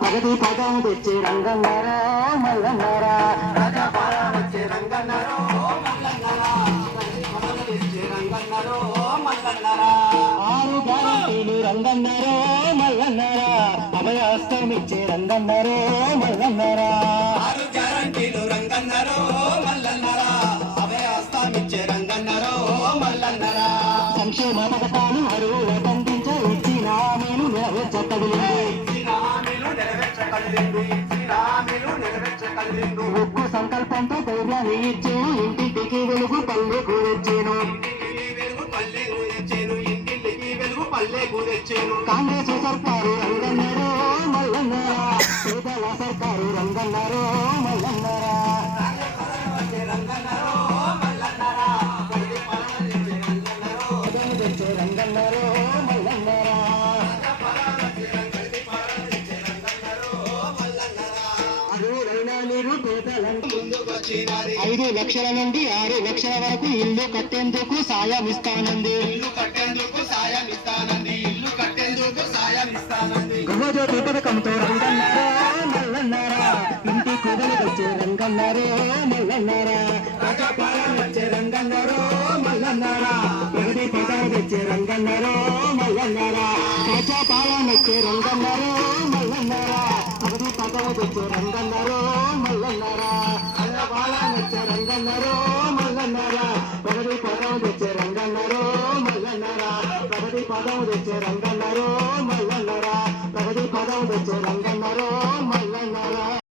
ప్రగతి పదం తెచ్చి రంగన్నారా మల్లన్నారా ప్రజాపాలన వచ్చే రంగన్నారో మల్లన్నారా తెచ్చే రంగన్నారో మల్లన్నారా 6 గ్యారంటీలు రంగన్నారో మల్లన్నారా అభయాస్తం ఇచ్చే రంగన్నారో మల్లన్నారా 6 గ్యారంటీలు రంగన్నారో మల్లన్నారా అభయాస్తం ఇచ్చే రంగన్నారో మల్లన్నారా సంక్షేమ పథకాలు అరువుల బంధించే ఇచ్చిన హామీలు నెరవేర్చగలిగింది ఉక్కు సంకల్పంతో ధైర్యాన్ని ఇచ్చి ఇంటింటికి వెలుగు పల్లెకు తెచ్చేను కాంగ్రెస్ సర్కారు రంగన్నారో మల్లన్నారా పేదల సర్కారు రంగన్నారో మల్లన్నారా తెచ్చే రంగన్నారో మల్లన్నారా 5 లక్షల నుండి 6 లక్షల వరకు ఇల్లు కట్టేందుకు సాయం ఇస్తానంది గృహజ్యోతి పథకంతో రంగన్నారో మల్లన్నారా ఇంటి కుదలు తెచ్చే రంగన్నారో మల్లన్నారా ప్రజాపాలన వచ్చే రంగన్నారో మల్లన్నారా ప్రగతి పదం తెచ్చే రంగన్నారో మల్లన్నారా ప్రజాపాలన వచ్చే రంగన్నారో మల్లన్నారా ప్రగతి పదం తెచ్చే రంగన్నారో మల్లన్నారా ప్రజాపాలన వచ్చే రంగన్నారో మల్లన్నారా ప్రగతి పదం తెచ్చే రంగన్నారో మల్లన్నారా ప్రగతి పదం తెచ్చే రంగన్నారో మల్లన్నారా ప్రగతి పదం తెచ్చే రంగన్నారో